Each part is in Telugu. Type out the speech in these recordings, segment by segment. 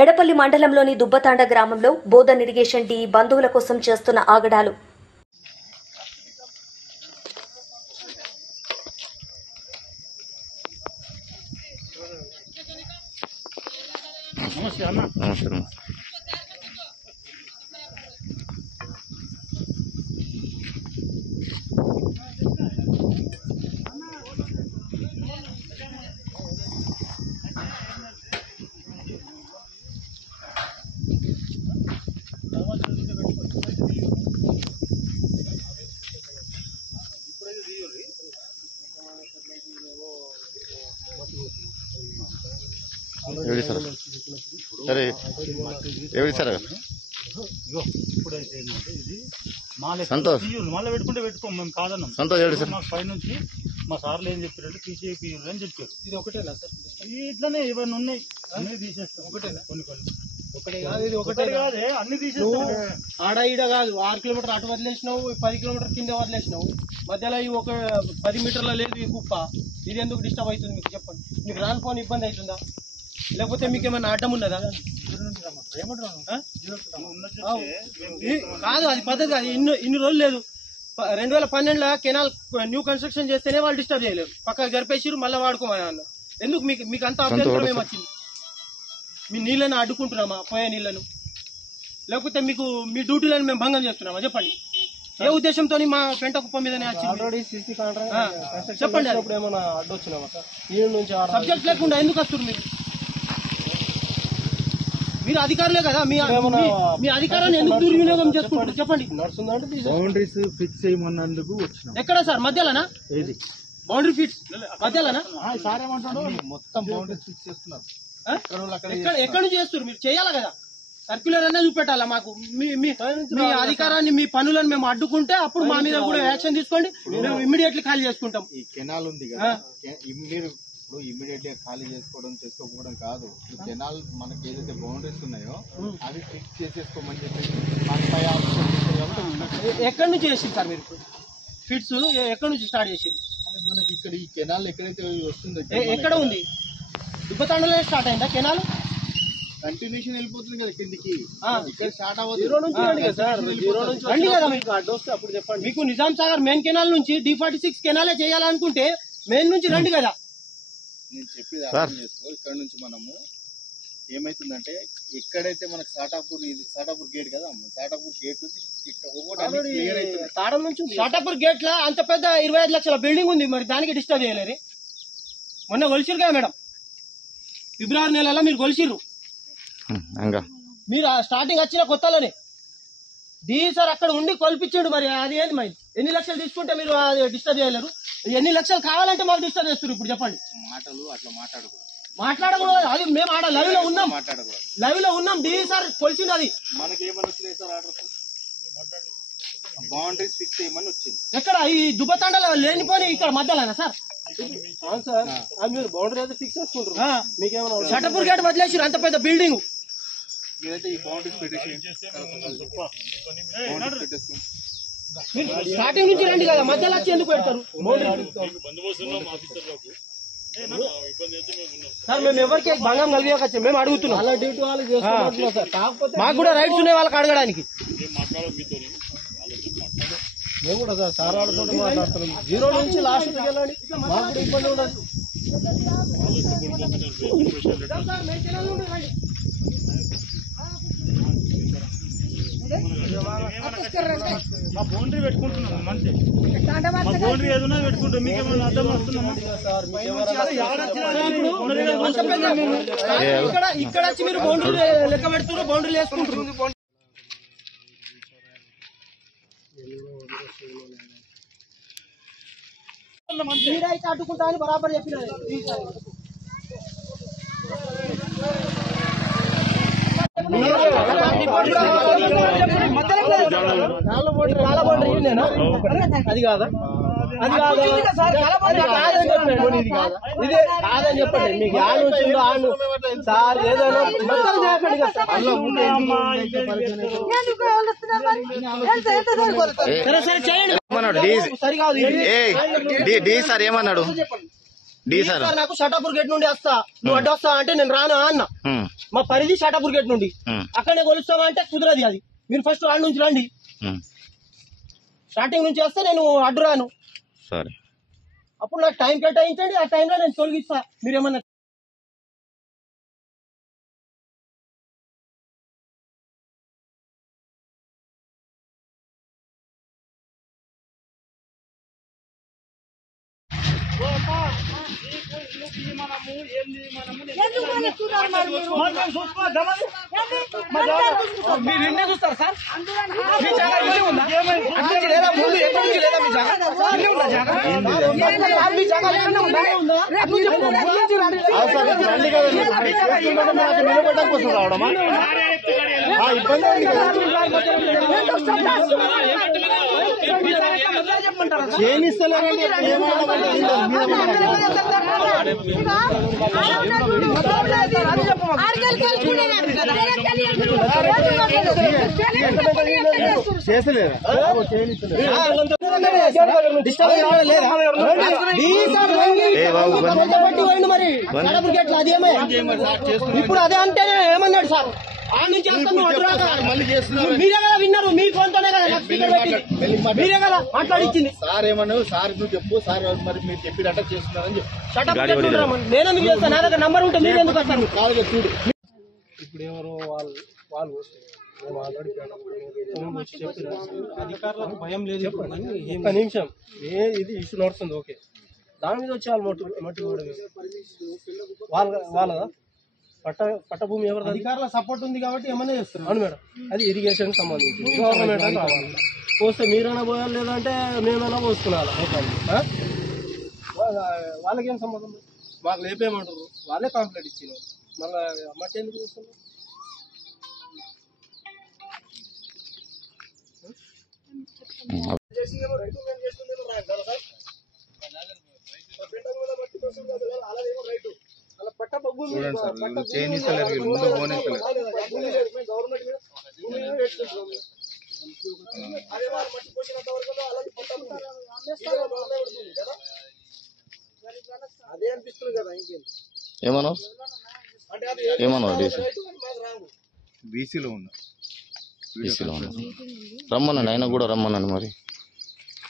ఎడపల్లి మండలంలోని దుబ్బతాండ గ్రామంలో బోధన్ ఇరిగేషన్ డి బంధువుల కోసం చేస్తున్న ఆగడాలు. నమస్కారం. సరే ఎవరి సార్ సంతోష్ మళ్ళీ పెట్టుకోం మేము కాదన్నాం. సంతోష్ ఎవరి సార్? మాకు పైనుంచి మా సార్లు ఏం చెప్పారంటే తీసేపి అని చెప్పారు. ఇది ఒకటేనా సార్? ఇట్లనే ఇవన్నీ ఉన్నాయి, అన్ని తీసేస్తాం. ఒకటేనా? కొన్ని ఒకటే కాదు, ఇది ఒకటే కాదే, అన్ని తీసేస్తాం. ఆడ ఈడ కాదు, 6 కిలోమీటర్ అటు వదిలేసినావు, 10 కిలోమీటర్ కింద వదిలేసినావు. మధ్యలో ఈ ఒక 10 మీటర్ల లేదు ఈ కుప్ప. ఇది ఎందుకు డిస్టర్బ్ అవుతుంది మీకు చెప్పండి? మీకు రానుకోని ఇబ్బంది అవుతుందా, లేకపోతే మీకు ఏమైనా అడ్డం ఉన్నదా? కాదు, అది పద్ధతి కాదు. ఇన్ని రోజులు లేదు. 2012లో కెనాల్ న్యూ కన్స్ట్రక్షన్ చేస్తేనే వాళ్ళు డిస్టర్బ్ చేయలేరు, పక్కకు జరిపేసిరు, మళ్ళీ వాడుకోమని అన్న. ఎందుకు మీకు అంత అభ్యంతరం ఏమొచ్చింది? మీ నీళ్ళని అడ్డుకుంటున్నామా, పోయే నీళ్లను? లేకపోతే మీకు మీ డ్యూటీలను మేము భంగం చేస్తున్నామా? చెప్పండి. ఏ ఉద్దేశంతో మా పెంట కుప్ప మీదనే చెప్పండి. సబ్జెక్ట్ లేకుండా ఎందుకు వస్తారు మీరు? మీరు అధికారులే కదా, మీ అధికారాన్ని ఎందుకు దుర్వినియోగం చేసుకుంటారు చెప్పండి. బౌండరీస్ ఫిక్స్ చేయమన్నందుకు వచ్చినాం. ఎక్కడ సార్? మధ్యలోనా? ఏది బౌండరీ ఫిక్స్ మధ్యలోనా? సార్ ఏమంటాడు, మొత్తం బౌండరీస్ ఫిక్స్ చేస్తున్నారు. ఎక్కడ నుంచి చేస్తారు? మీరు చేయాలి కదా, సర్క్యులర్ అనే చూపెట్టాలా మాకు. మీ అధికారాన్ని, మీ పనులను మేము అడ్డుకుంటే అప్పుడు మా మీద కూడా యాక్షన్ తీసుకోండి, మేము ఇమ్మీడియట్లీ ఖాళీ చేసుకుంటాం. ఈ కెనాల్ ఉంది కదా, మీరు ఇప్పుడు ఇమ్మీడియట్ గా ఖాళీ చేసుకోకపోవడం కాదు. ఈ కెనాల్ మనకి ఏదైతే బౌండరీస్ ఉన్నాయో అవి ఫిక్స్ చేసేసుకోమని చెప్పి ఎక్కడి నుంచి చేసింది సార్ మీరు ఫిట్స్? ఎక్కడి నుంచి స్టార్ట్ చేసింది? మనకి ఇక్కడ ఈ కెనాల్ ఎక్కడైతే వస్తుందో, ఎక్కడ ఉంది? దుబ్బతాండలో స్టార్ట్ అయిందా కెనాల్? కంటిన్యూషన్ వెళ్ళిపోతుంది కదా కిందికి. ఇక్కడ స్టార్ట్ అవ్వదు. అప్పుడు చెప్పండి. మీకు నిజాం సాగర్ మెయిన్ కెనాల్ నుంచి D46 కెనాలే చేయాలనుకుంటే మెయిన్ నుంచి రండి కదా. నేను చెప్పేది అర్థం చేసుకో. ఇక్కడ నుంచి మనము ఏమైతుందంటే, ఎక్కడైతే మనకు సాటాపూర్ గేట్ కదా, సాటాపూర్ గేట్ నుంచి తాడం నుంచి సాటాపూర్ గేట్ లా అంత పెద్ద 25 లక్షల బిల్డింగ్ ఉంది, మరి దానికి డిస్టర్బ్ చేయలేరు. మొన్న కొలిసిరు కదా మేడం, ఫిబ్రవరి నెలలో మీరు కొలిసిర్రు. మీరు స్టార్టింగ్ వచ్చిన కొత్తలోనే సార్ అక్కడ ఉండి కొలిపించాడు. మరి అది ఏంది? మరి ఎన్ని లక్షలు తీసుకుంటే మీరు డిస్టర్బ్ చేయలేరు? ఎన్ని లక్షలు కావాలంటే మాకు డిస్టర్బ్ చేస్తారు? ఇప్పుడు చెప్పండి. మాటలు అట్లా మాట్లాడకూడదు. అది మేము ఆడ లైవ్ లో ఉన్నాం, సార్ కొలిసింది. అది మనకేమని వచ్చినాయి సార్ ఆర్డర్? బౌండరీస్ ఫిక్స్ చేయమని వచ్చింది. ఎక్కడ? ఈ దుబ్బతాండలో లేనిపోయి ఇక్కడ మధ్యలోనా సార్? మీరు బౌండరీ అయితే ఫిక్స్ చేసుకుంటారు. మీకేమన్నా షటపూర్ గేట్ వదిలేసారు, అంత పెద్ద బిల్డింగ్. మీరైతే ఈ బౌండరీస్ స్టార్టింగ్ నుంచి రండి కదా, మధ్యలో వచ్చి ఎందుకు పెడతారు? సార్ మేము ఎవరికి భంగం కలిగేకొచ్చాం, మేము అడుగుతున్నాం. మాకు కూడా రైట్స్ ఉన్నాయి వాళ్ళకి అడగడానికి. మేము కూడా సార్ వాళ్ళతో మాట్లాడుతున్నాం. 0 నుంచి లాస్ట్ వెళ్ళండి, మాకు కూడా ఇబ్బంది ఉండదు. మా బౌండరీ పెట్టుకుంటున్నాం, మంచి బౌండరీ ఏదైనా పెట్టుకుంటాం. మీకేమన్నా అర్థం వస్తున్నామా? ఇక్కడ వచ్చి మీరు బౌండరీ లెక్క పెడుతున్నారు, బౌండరీ వేసుకుంటారు. మీరైతే అడ్డుకుంటా అని బరాబర్ చెప్పిన. అది కాదా? అది ఇదే కాదని చెప్పండి. మీకు ఆను వచ్చిందో ఆను సార్ ఏదైనా మొత్తం చేయకండి కదా. సరే సరే చేయండి. సరికాదు సార్ ఏమన్నాడు? సార్ సార్ నాకు షాటాపూర్ గేట్ నుండి వస్తా, నువ్వు అడ్డు వస్తా అంటే నేను రాను అన్న. మా పరిధి షాటాపూర్ గేట్ నుండి అక్కడనే కొలుస్తావా అంటే కుదరది అది. మీరు ఫస్ట్ ఆడ నుంచి రండి, స్టార్టింగ్ నుంచి వస్తే నేను అడ్డు రాను. సరే అప్పుడు నాకు టైం కేటాయించండి, ఆ టైంలో నేను తొలగిస్తా. మీరేమన్నా మీరు నిన్నే చూస్తారు సార్. మీ జాగా ఇల్లు ఉందా? అటు లేదా ముందు ఎక్కడి నుంచి లేదా మీ జాగా? ఇల్లు ఉందా జాగా? మీ జాగా ఎక్కడనే ఉందా? అటు నుంచి రండి కదా, నిలబడడానికి కోసం రావడమా? ఇబ్బంది ఏమి ఇస్తలేరండి? ఇప్పుడు అదే అంటేనే ఏమన్నాడు సార్, ఆ నుంచి మీరే కదా విన్నారు, మీ ఫోన్తోనే కదా నాకు స్పీకర్ పెట్టి మీరే కదా మాట్లాడిచ్చింది. సార్ ఏమన్నావు? సార్ నువ్వు చెప్పు, సార్ మరి మీరు చెప్పినట్ట చేస్తున్నారని చెప్పు. నేను ఎందుకు చేస్తాను? నా దగ్గర నంబర్ ఉంటే మీరు ఎందుకు వస్తాను? చూడు ఇప్పుడు ఎవరో వాళ్ళు ఆల్రెడీ వచ్చి చెప్పిన అధికారులకు భయం లేదు. ఒక్క నిమిషం, ఇది ఇష్యూ నడుస్తుంది, ఓకే, దాని మీద వచ్చి వాళ్ళు మట్టి వాళ్ళదా పట్టభూమి ఎవరు? అధికారుల సపోర్ట్ ఉంది కాబట్టి ఏమైనా చేస్తారు. అవును మేడం, అది ఇరిగేషన్ సంబంధించి గవర్నమెంట్ అని కావాలి. పోస్తే మీరైనా పోయాలి, లేదంటే మేమైనా పోసుకున్నాను. వాళ్ళకేం సంబంధం? వాళ్ళు లేపేయమంటారు, వాళ్ళే కాంప్లైంట్ ఇచ్చిన మళ్ళీ మట్టి ఎందుకు చేస్తున్నారు? చూడండి సార్, వీళ్ళు చేయనిస్తలేరు, వీళ్ళు ముందు పోనిస్తలేరు. అదే అనిపిస్తుంది కదా, ఇంకేం ఏమన్నావు? బీసీలో ఉన్నా, బీసీలో ఉన్నా రమ్మనండి, ఆయన కూడా రమ్మనండి. మరి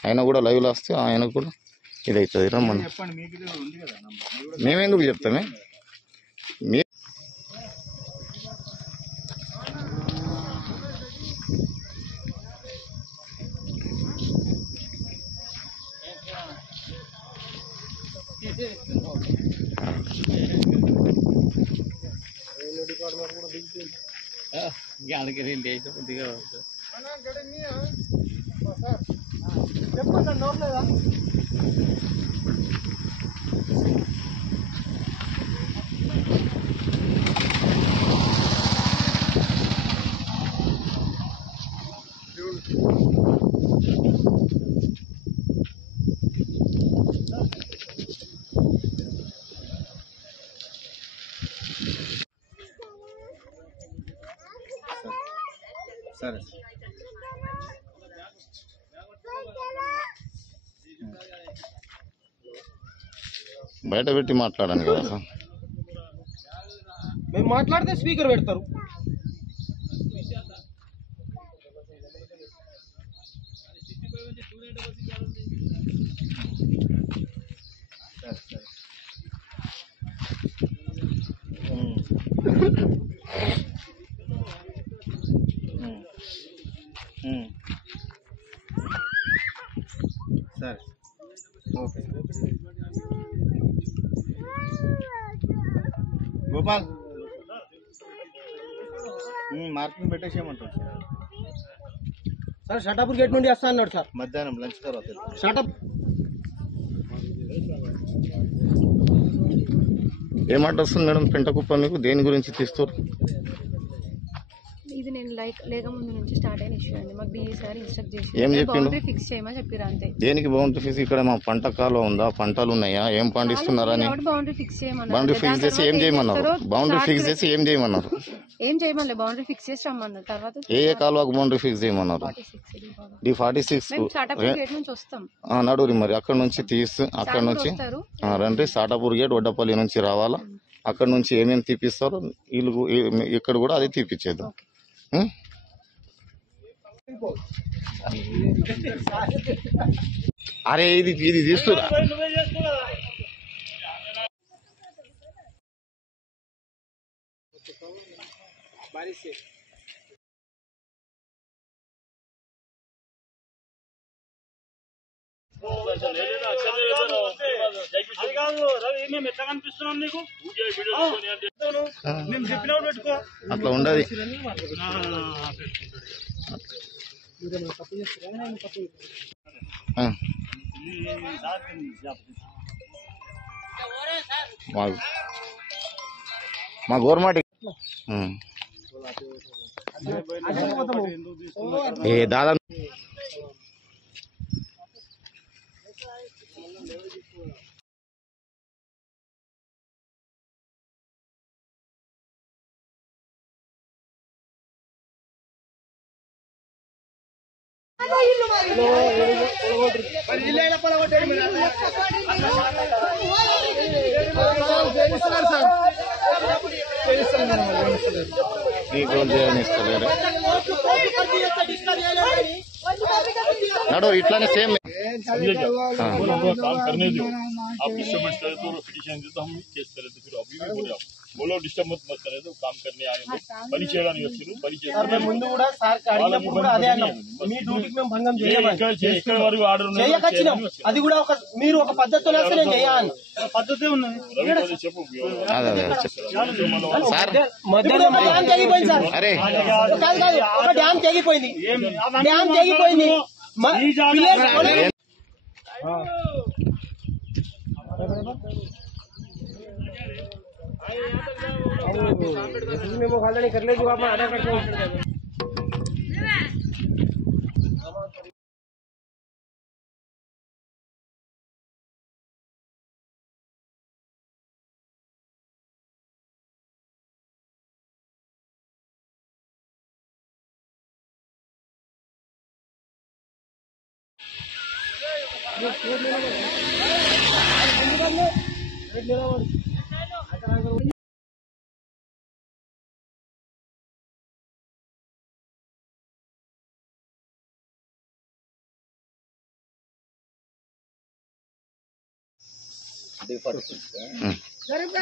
ఆయన కూడా లైవ్లో వస్తే ఆయనకు కూడా ఇది అవుతుంది, రమ్మని. చెప్పండి, మీకు ఉంది కదా నంబర్. మేమెందుకు చెప్తామే? మీ చెప్పండి, నోట్లేదా? సరే బయట పెట్టి మాట్లాడాను కదా సార్. మేము మాట్లాడితే స్పీకర్ పెడతారు. సరే ఓకే. గోపాల్ మార్కింగ్ పెట్టేసేయమంటారు సార్. షాటాపూర్ గేట్ నుండి వస్తా అన్నాడు సార్, మధ్యాహ్నం లంచ్ తర్వాత. షాటాప్ ఏమాట వస్తుంది మేడం పెంటకుప్ప మీకు? దేని గురించి తీస్తారు? ఇది నేను లేక ముందు నుంచి స్టార్ట్ అయిన ఇష్యూ అండి. మాకు డిఈ సార్ ఇన్స్ట్రక్ట్ చేసి ఏం చెప్పిండు? బౌండరీ ఫిక్స్ చేయమని చెప్పారు అంతే. దేనికి బౌండరీ ఫిక్స్? ఇక్కడ మా పంట కాలువ ఉందా, పంటలు ఉన్నాయా, ఏం పండిస్తున్నారని బౌండరీ ఫిక్స్ చేయమన్నారు. బౌండరీ ఫిక్స్ చేసి ఏం చేయమన్నారు? బౌండరీ ఫిక్స్ చేసి ఏం చేయమన్నారు? ఏం చేయమని బౌండరీ ఫిక్స్ చేసి రమ్మన్నారు. తర్వాత ఏ కాలువకు బౌండరీ ఫిక్స్ చేయమన్నారు? D46 గేట్ నుంచి వస్తాం. నడురి మరి అక్కడ నుంచి తీసి అక్కడ నుంచి రండి. సాటాపూర్ గేట్ వడ్డపల్లి నుంచి రావాలా. అక్కడ నుంచి ఏమేమి తీపిస్తారో వీళ్ళు ఇక్కడ కూడా అది తీపిచ్చేద్దాం. అరే ఇది తీస్తురా. అది కాదు రవి, మేము ఎట్లా కనిపిస్తున్నాం నీకు? మేము చెప్పినప్పుడు పెట్టుకో. అట్లా ఉండదు. మా గవర్నమెంట్ ఏ దాదా నడు ఇట్లానే సేమ్ काम करने दो। आप डिस्टर्बेंस करे तो पिटिशन दे तो हम केस करे तो फिर अभी भी बोले आप बोलो डिस्टर्ब मत करे तो काम करने आए పని చేయడానికి వచ్చారు. పని చేస్తారు. ముందు కూడా సార్ అడిగినప్పుడు కూడా అదే అన్నాం, మీ డ్యూటీకి మేము భంగం చేసుకునే వారు ఆర్డర్ చేయకొచ్చినాం. అది కూడా మీరు ఒక పద్ధతితో వస్తే నేను చేయాలి. పద్ధతి ఉన్నది. చెప్పు సార్. డ్యామ్ తెగిపోయింది సార్. అరే కాదు కాదు, ఒక డ్యామ్ తెగిపోయింది. డ్యామ్ తెగిపోయింది. మేము खाली कर ले जो आप आधा करते हैं.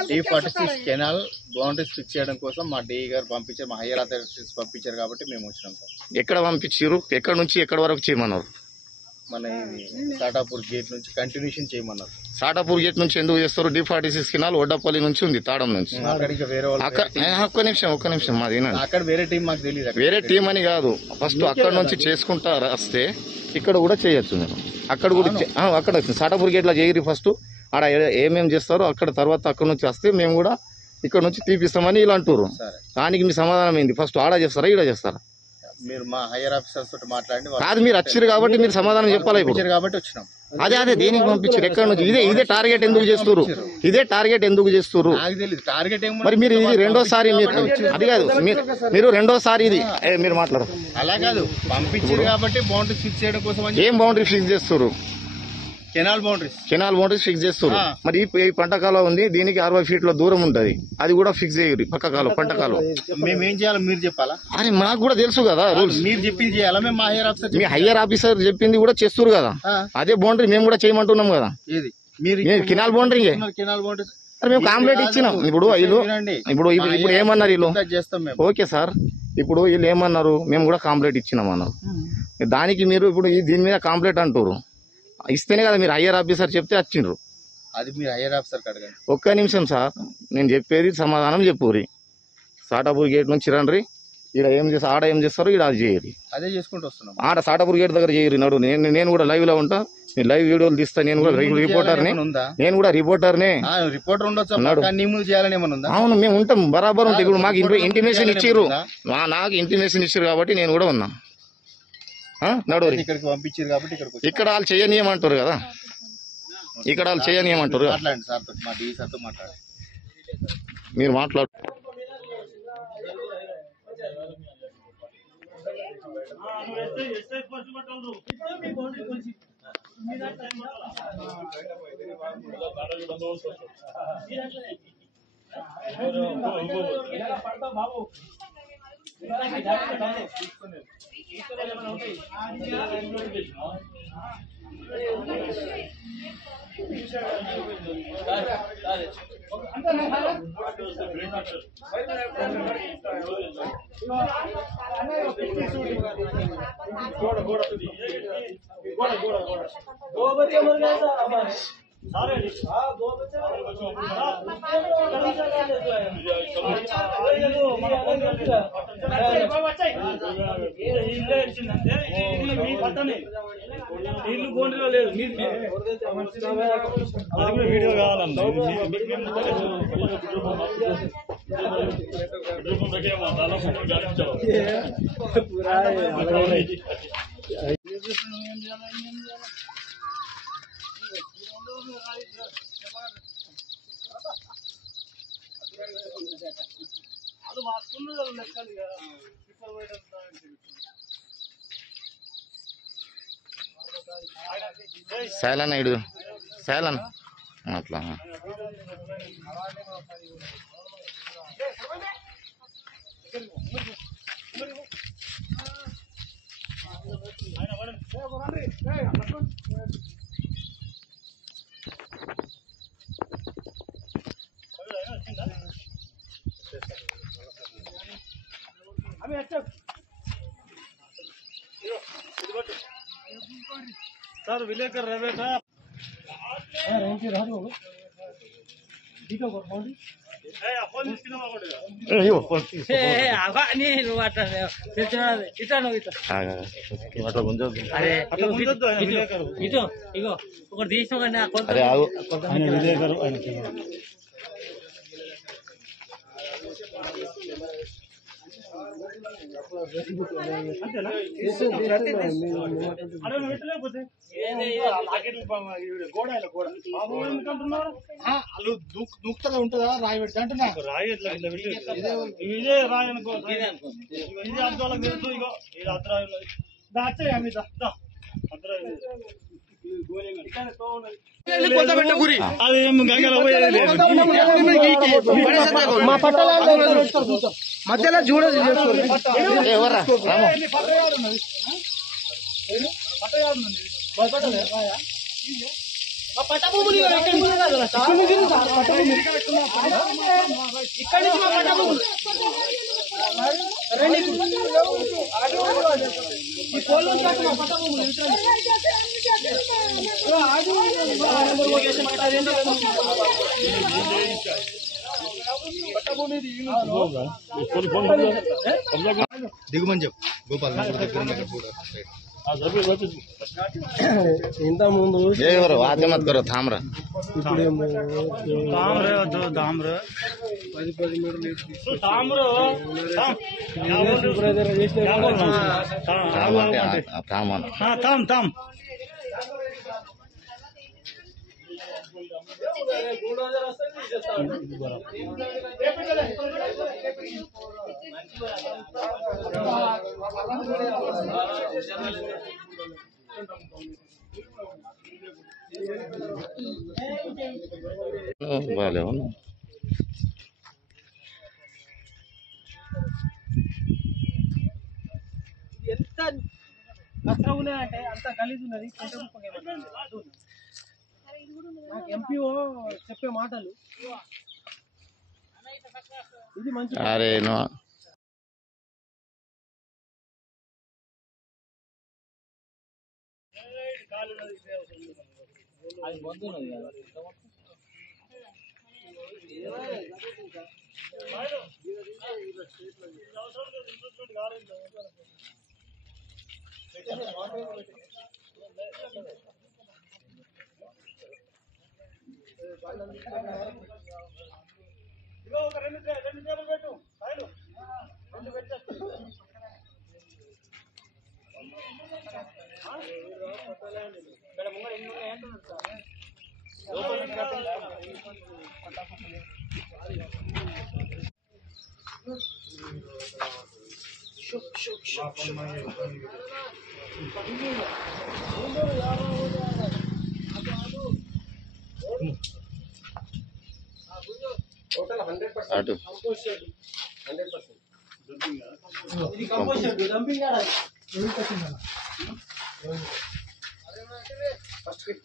D46 కెనాల్ బౌండరీస్ ఫిక్స్ చేయడం కోసం మా డిఈ గారు పంపించారు, మా హైయర్ అథారిటీస్ పంపించారు కాబట్టి మేము వచ్చినాం సార్. ఎక్కడ పంపించారు? ఎక్కడ నుంచి ఎక్కడ వరకు చేయమన్నారు? మన ఇది సాటాపూర్ గేట్ నుంచి కంటిన్యూషన్ చేయమన్నారు. సాటాపూర్ గేట్ నుంచి ఎందుకు చేస్తారు? D46 కెనాల్ వడ్డపల్లి నుంచి ఉంది, తాడం నుంచి. అక్కడికి వేరే వాళ్ళు ఒక్క నిమిషం మాది అక్కడ వేరే టీం మాకు తెలియదు. వేరే టీం అని కాదు, ఫస్ట్ అక్కడ నుంచి చేసుకుంటా వస్తే ఇక్కడ కూడా చేయొచ్చు. మీరు అక్కడ కూడా అక్కడ సాటాపూర్ గేట్ లో చేయరు. ఫస్ట్ ఆడ ఏమేమి చేస్తారో అక్కడ, తర్వాత అక్కడ నుంచి వస్తే మేము కూడా ఇక్కడ నుంచి తీపిస్తామని ఇలా అంటారు. దానికి మీ సమాధానం ఏంది? ఫస్ట్ ఆడ చేస్తారా ఈడ చేస్తారా? మీరు మా హైయర్ ఆఫీసర్స్ తోటి మాట్లాడి కాదు, మీరు వచ్చారు కాబట్టి మీరు సమాధానం చెప్పాలి. ఇప్పుడు కాబట్టి వచ్చినాం. అదే దేనికి పంపించారు? ఎక్కడ నుంచి? ఇదే టార్గెట్ ఎందుకు చేస్తారు? ఇదే టార్గెట్ ఎందుకు చేస్తారు? నాకు తెలియదు టార్గెట్ ఏమో. మరి మీరు ఇది రెండోసారి, అది కాదు, మీరు రెండోసారి ఇది మీరు మాట్లాడరు. అలా కాదు, పంపించారు కాబట్టి బౌండరీ ఫిక్స్ చేయడం కోసం. ఏం బౌండరీ ఫిక్స్ చేస్తారు? కెనాల్ బౌండరీస్ ఫిక్స్ చేస్తారు. మరి ఈ పంట కాలువ ఉంది, దీనికి 60 ఫీట్ల దూరం ఉంటది, అది కూడా ఫిక్స్ చేయరు. పక్క కాలువ పంట కాలువ మేమేం చేయాలి మీరు చెప్పాలా? అరే మాకు కూడా తెలుసు కదా రూల్స్. మీరు చెప్పింది చేయాలా? మేము మా హైయర్ ఆఫీసర్, మీ హైయర్ ఆఫీసర్ చెప్పింది కూడా చేస్తారు కదా. అదే బౌండరీ మేము కూడా చేయమంటున్నాం కదా. ఏది మీరు కెనాల్ బౌండరీ మేము కాంప్లైంట్ ఇచ్చినాం. ఇప్పుడు ఇప్పుడు ఏమన్నారు వీళ్ళు? చేస్తాం మేము. ఓకే సార్, ఇప్పుడు వీళ్ళు ఏమన్నారు? మేము కూడా కాంప్లైంట్ ఇచ్చినాం అన్నారు. దానికి మీరు ఇప్పుడు దీని మీద కాంప్లైంట్ అంటారు. ఇస్తేనే కదా మీరు హైయర్ ఆఫీసర్ చెప్తే వచ్చిండ్రు. అది మీరు హైయర్ ఆఫీసర్ అడగండి. ఒక్క నిమిషం సార్, నేను చెప్పేది సమాధానం చెప్పుర్రి. సాటాపూర్ గేట్ నుంచి రండి, ఈడ ఏం చేస్తారు, ఆడ ఏం చేస్తారు, ఈడ అది చేయరు. అదే చేసుకుంటూ వస్తున్నాం. ఆడ సాటాపూర్ గేట్ దగ్గర చేయరు. నడు నేను కూడా లైవ్ లో ఉంటా, నేను లైవ్ వీడియోలు తీస్తా. నేను కూడా రిపోర్టర్ని, నేను కూడా రిపోర్టర్నే. రిపోర్టర్ ఉండొచ్చు, నీ ముందు చేయాలని ఏమన్నా ఉందా? అవును, మేము ఉంటాం, బరాబర్ ఉంటాం. ఇప్పుడు మాకు ఇంటిమేషన్ ఇచ్చిర్రు, నాకు ఇంటిమేషన్ ఇచ్చారు కాబట్టి నేను కూడా ఉన్నా. నడు ఇక్కడికి పంపించారు కాబట్టి ఇక్కడ వాళ్ళు చేయనీయమంటారు కదా, ఇక్కడ వాళ్ళు చేయనీయమంటారు. మాట్లాడండి సార్, మా డీ సార్తో మాట్లాడండి. మీరు మాట్లాడు. నీళ్ళు బోండిలో లేదు, వీడియో కావాలన్నా అది మాస్కులు లెక్కలు శైలన్ ఇడు శైలన్ అట్లా సార్ విలేకర్ రవేట ఒకటి తీసిన విలేకరు దూకుతగా ఉంటుందా రాయి పెడితే అంటే నాకు రాయి ఎట్లా ఇదే రాయి అనుకో, ఇది అద్దాలకు తెలుసు. ఇగో ఇది అద్రాయి ఉన్నది, వచ్చాయి మీద అది ఏం గంగలో పోయేది లేదు. మధ్యలో చూడదు దిగుమని చెప్పు గోపాల్ ఇంత ముందు వాద్యమత్ కరో థామ్రా ताम्र तो ताम्र 10 मीटर तो ताम्र ताम ताम vale o no ఎంత కష్టం ఉన్నాయంటే అంత గలీజ్ ఉన్నది. నాకు ఎంపీఓ చెప్పే మాటలు ఇది మంచి అరే నో అది బంద్ ఉన్నది కదా. ఇగో ఒక రెండు టేబుల్ పెట్టు ఫైలు రెండు పెట్టేస్తా ఇక్కడ ముంగడ ఎన్ని ఉన్నాయి అంటున్నారు సార్ టోటల్ 100% అటు కంపోస్ట్ షెడ్ 100%. ఇది కంపోస్ట్ షెడ్ డంపింగ్ యార్డ్ అది. ఫస్ట్ కిట్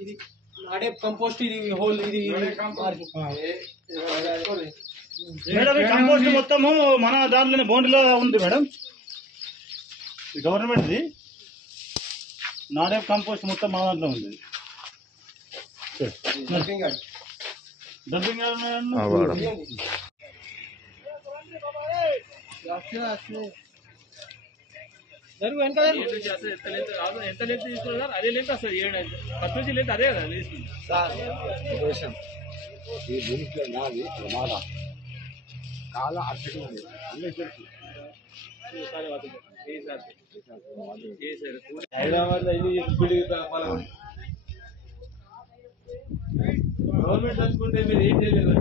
ఇది నాడే కంపోస్ట్ ఇది హోల్ ఇది మేడం ఈ కంపోస్ట్ మొత్తము మన దాంట్లోనే బౌండరీలో ఉంది మేడం గవర్నమెంట్ది నాడే కంపోస్ట్ మొత్తం మన దాంట్లో ఉంది డంపింగ్ యార్డ్ డంపింగ్ జరుగు వెనక ఎంత లెంత్ తీసుకున్నారు అదే లెంత్ వస్తుంది ఫస్ట్ నుంచి లెంత్ అదే కదా హైదరాబాద్ గవర్నమెంట్ అనుకుంటే మీరు ఏం చేయలేదు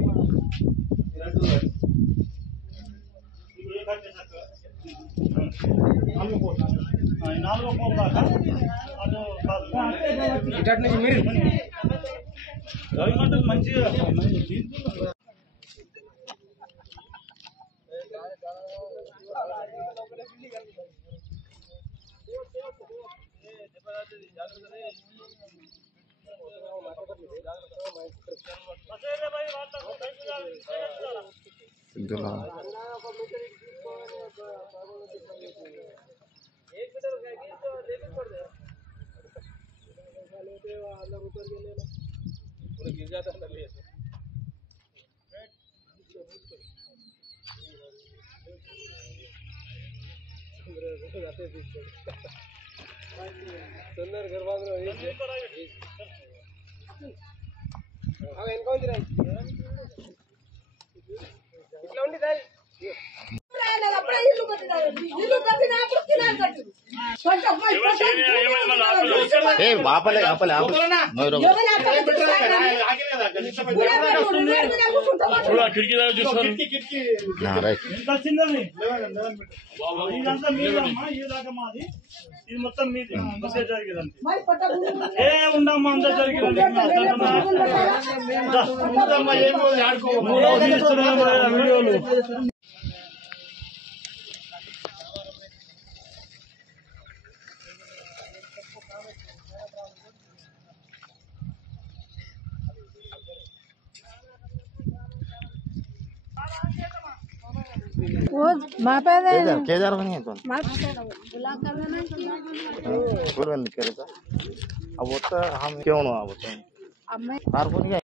నాలుగో పోల్ దాకా ఇటు నుంచి మీరు గవర్నమెంట్ మంచిగా ఇందులో ఇట్లా ఉండి దాయి ఏ ఆపలే ఆపలే కిటికీ దగ్గర చూస్తారు ఇంకా చిన్నది ఇదంతా మీదమ్మా ఈ దాకా మాది ఇది మొత్తం మీది అంతే జరిగేదంటే ఏ ఉండమ్మా అంతా జరిగేదండి వీడియోలు केदार बनी है तो अब वो तो हम क्यों ना अब तो